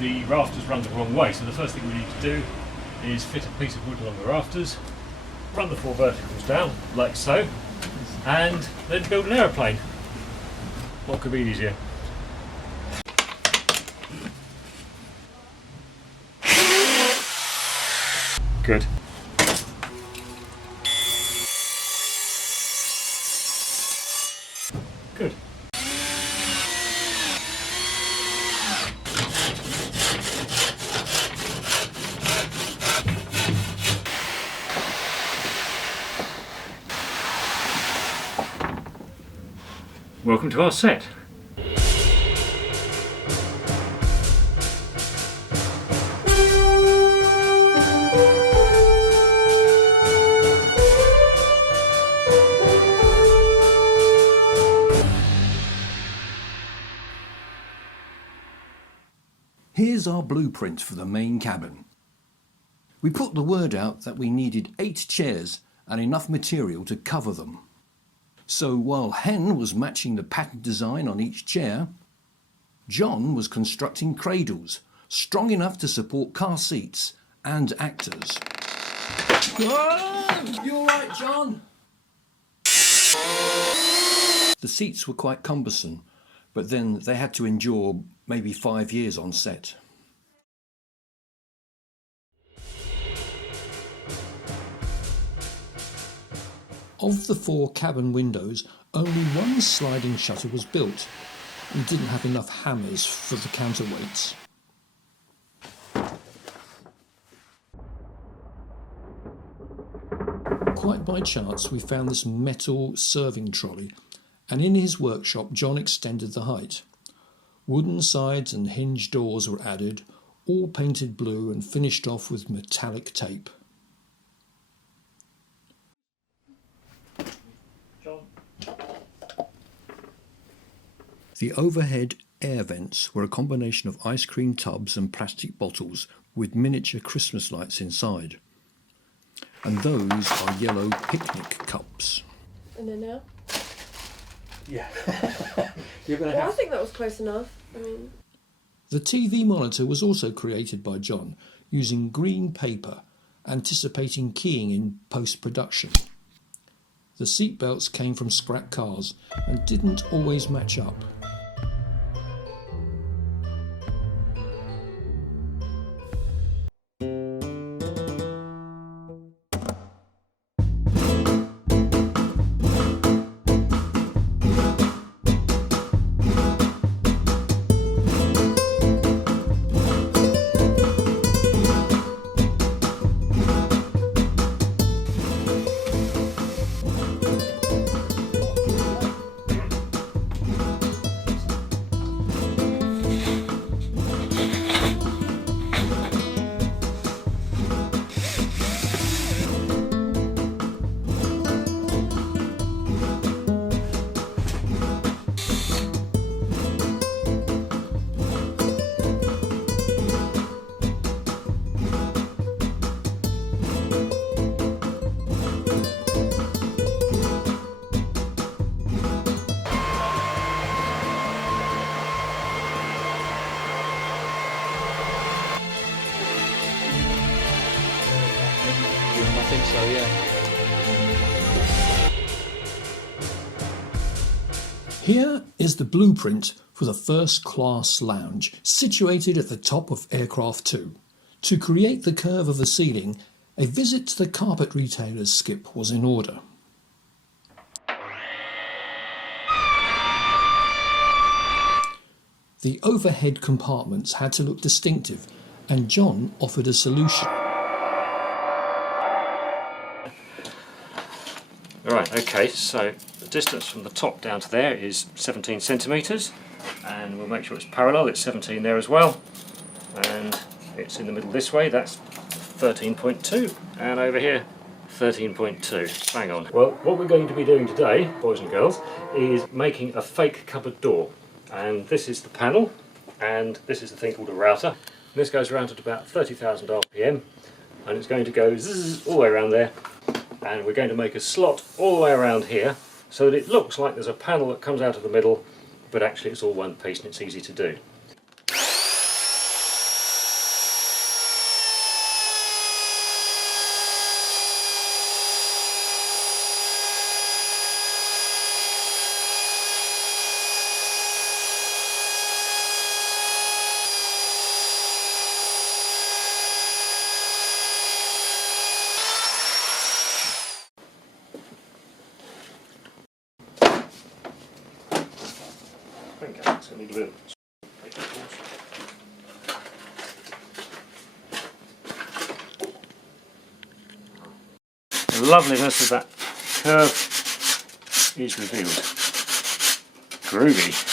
the rafters run the wrong way. So the first thing we need to do is fit a piece of wood along the rafters, run the 4 verticals down, like so, and then build an aeroplane. What could be easier? Good. Good. Welcome to our set. Here's our blueprint for the main cabin. We put the word out that we needed 8 chairs and enough material to cover them. So while Hen was matching the pattern design on each chair, John was constructing cradles strong enough to support car seats and actors. Oh, you all right, John? The seats were quite cumbersome, but then they had to endure maybe 5 years on set. Of the 4 cabin windows, only one sliding shutter was built and didn't have enough hammers for the counterweights. Quite by chance, we found this metal serving trolley, and in his workshop John extended the height. Wooden sides and hinge doors were added, all painted blue and finished off with metallic tape. The overhead air vents were a combination of ice cream tubs and plastic bottles with miniature Christmas lights inside. And those are yellow picnic cups. And then now? Yeah. You're gonna Well, have I think that was close enough. The TV monitor was also created by John using green paper, anticipating keying in post-production. The seatbelts came from scrap cars and didn't always match up. I think so, yeah. Here is the blueprint for the first-class lounge, situated at the top of aircraft 2. To create the curve of the ceiling, a visit to the carpet retailer's skip was in order. The overhead compartments had to look distinctive, and John offered a solution. Right, okay, so the distance from the top down to there is 17 centimetres, and we'll make sure it's parallel. It's 17 there as well, and it's in the middle this way. That's 13.2, and over here 13.2. Bang on. Well, what we're going to be doing today, boys and girls, is making a fake cupboard door. And this is the panel, and this is the thing called a router. This goes around at about 30,000 RPM, and it's going to go zzz all the way around there. And we're going to make a slot all the way around here so that it looks like there's a panel that comes out of the middle, but actually it's all one piece and it's easy to do. Okay, so I need a bit of paper, of course. The loveliness of that curve is revealed. Groovy.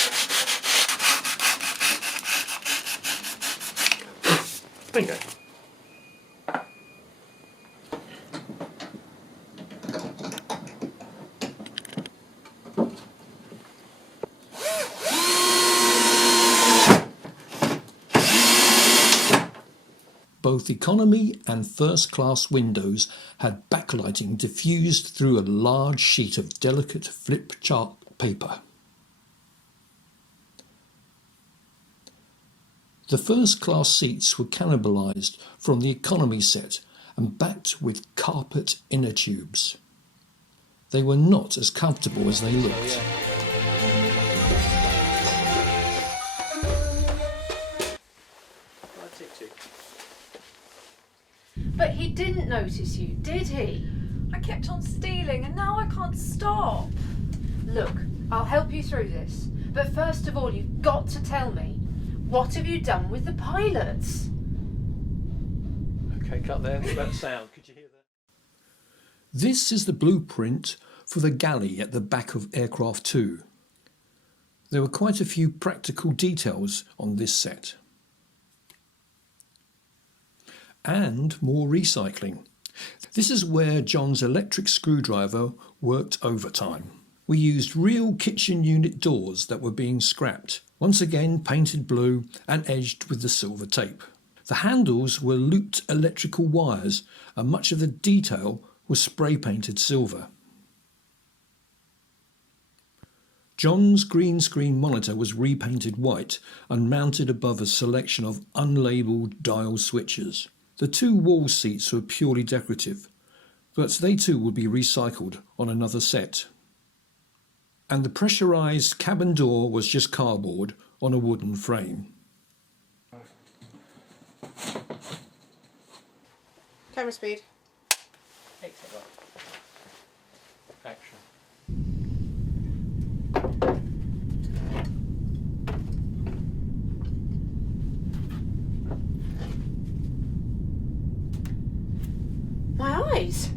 Bingo. Both economy and first class windows had backlighting diffused through a large sheet of delicate flip chart paper. The first class seats were cannibalised from the economy set and backed with carpet inner tubes. They were not as comfortable as they looked. But he didn't notice you, did he? I kept on stealing and now I can't stop. Look, I'll help you through this. But first of all, you've got to tell me, what have you done with the pilots? Okay, cut there. That sound. Could you hear that? This is the blueprint for the galley at the back of Aircraft 2. There were quite a few practical details on this set. And more recycling. This is where John's electric screwdriver worked overtime. We used real kitchen unit doors that were being scrapped, once again painted blue and edged with the silver tape. The handles were looped electrical wires and much of the detail was spray painted silver. John's green screen monitor was repainted white and mounted above a selection of unlabelled dial switches. The two wall seats were purely decorative, but they too would be recycled on another set. And the pressurised cabin door was just cardboard on a wooden frame. Camera speed. Excellent. Action. My eyes.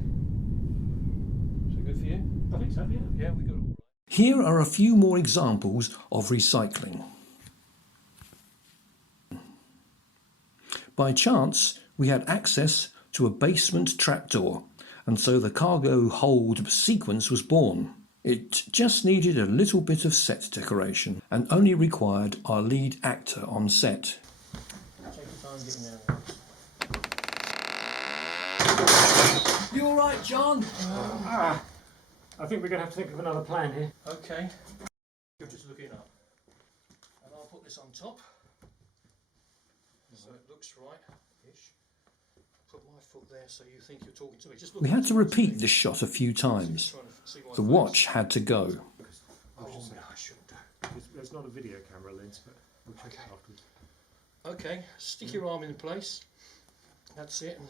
Is it good for you? I think so, yeah. Yeah, we got it all right. Here are a few more examples of recycling. By chance, we had access to a basement trapdoor, and so the cargo hold sequence was born. It just needed a little bit of set decoration and only required our lead actor on set. Take your time getting out of this. You all right, John? I think we're going to have to think of another plan here. Okay. You're just looking up. And I'll put this on top. So it looks right-ish. Put my foot there so you think you're talking to me. Just look. We had to repeat this shot a few times. Trying to see my The face. watch had to go. Oh, no, I shouldn't do. There's not a video camera lens, but we'll check it afterwards. Okay, stick your arm in place. That's it. And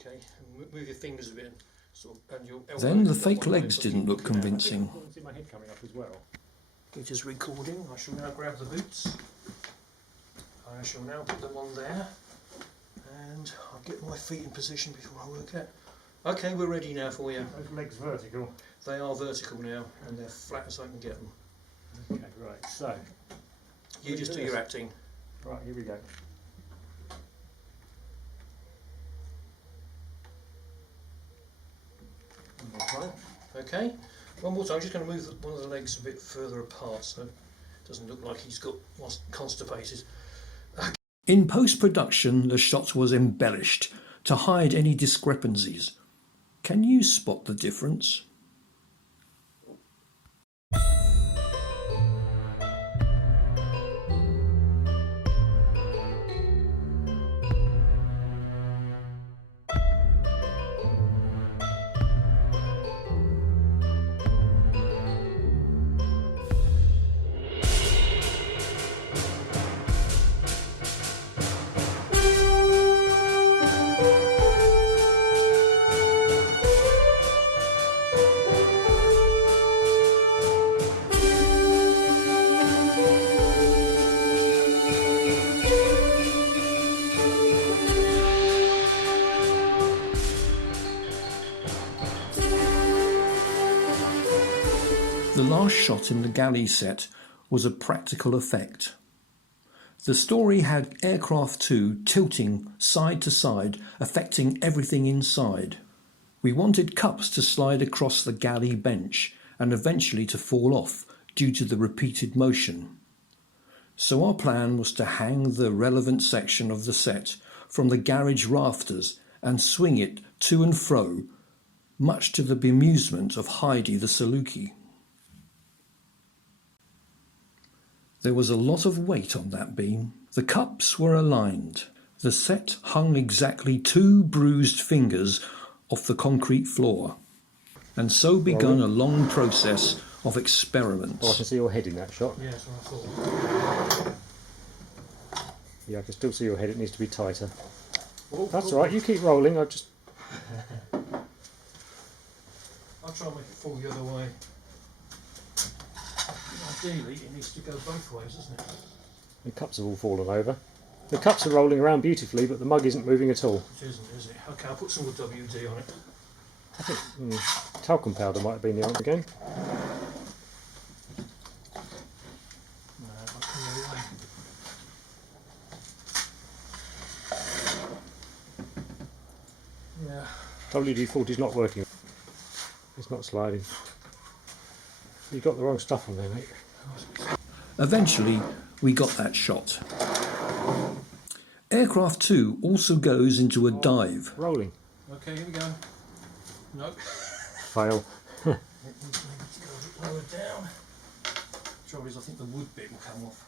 okay, and move your fingers a bit. Sort of, and your elbow Then the can go fake one way legs so didn't you- look convincing. I can see my head coming up as well. It is recording. I shall now grab the boots. I shall now put them on there. And I'll get my feet in position before I work out. Okay, we're ready now for you. Those legs vertical. They are vertical now and they're flat as I can get them. Okay, right, so, You just do your acting. right, here we go. One more time. Okay, one more time. I'm just going to move one of the legs a bit further apart so it doesn't look like he's got was constipated. In post-production, the shot was embellished to hide any discrepancies. Can you spot the difference? last shot in the galley set was a practical effect. The story had aircraft 2 tilting side to side, affecting everything inside. We wanted cups to slide across the galley bench and eventually to fall off due to the repeated motion. So our plan was to hang the relevant section of the set from the garage rafters and swing it to and fro, much to the bemusement of Heidi the Saluki. There was a lot of weight on that beam. The cups were aligned. The set hung exactly 2 bruised fingers off the concrete floor. And so begun a long process of experiments. Oh, I can see your head in that shot. Yeah, that's what I thought. Yeah, I can still see your head. It needs to be tighter. Oh, That's oh, all right. You keep rolling. I'll try and make it fall the other way. Ideally, it needs to go both ways, doesn't it? The cups have all fallen over. The cups are rolling around beautifully, but the mug isn't moving at all. It isn't, is it? Okay, I'll put some more WD on it. I think talcum powder might have been the answer again. No, it won't come the other way. Yeah. WD-40 is not working. It's not sliding. You've got the wrong stuff on there, mate. Eventually, we got that shot. Aircraft 2 also goes into a dive. Rolling. Okay, here we go. Nope. Fail. It needs to go a bit lower down. Trouble is, I think the wood bit will come off.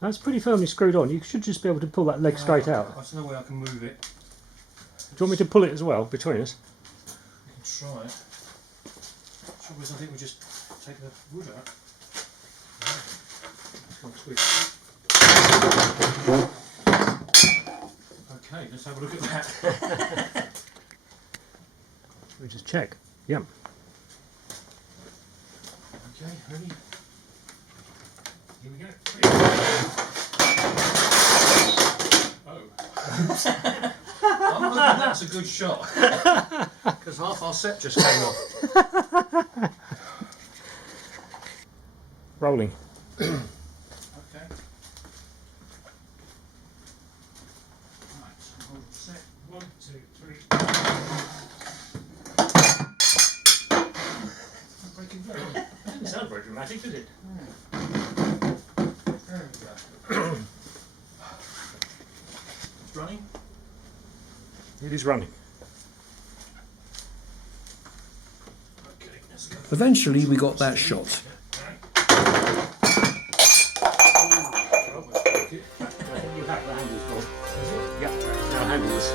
That's pretty firmly screwed on. You should just be able to pull that leg straight out. That's no way I can move it. Do you want me to pull it as well, between us? We can try it. Trouble is, I think we just take the wood out. It's got to twist. Okay, let's have a look at that. We just check. Yep. Okay, ready? Here we go. Oh. I'm hoping that's a good shot. Because half our set just came off. Rolling. Okay. Right, hold set. 1, 2, 3. Breaking very well. That didn't sound very dramatic, did it? There we go. It's running. It is running. Okay, let's go. Eventually, we got that shot. You have the handles gone. Yeah, now handles.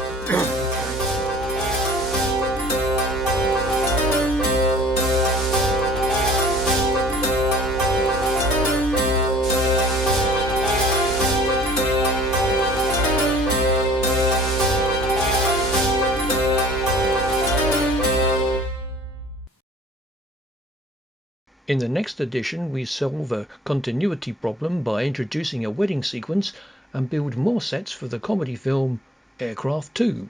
In the next edition, we solve a continuity problem by introducing a wedding sequence and build more sets for the comedy film Aircraft 2.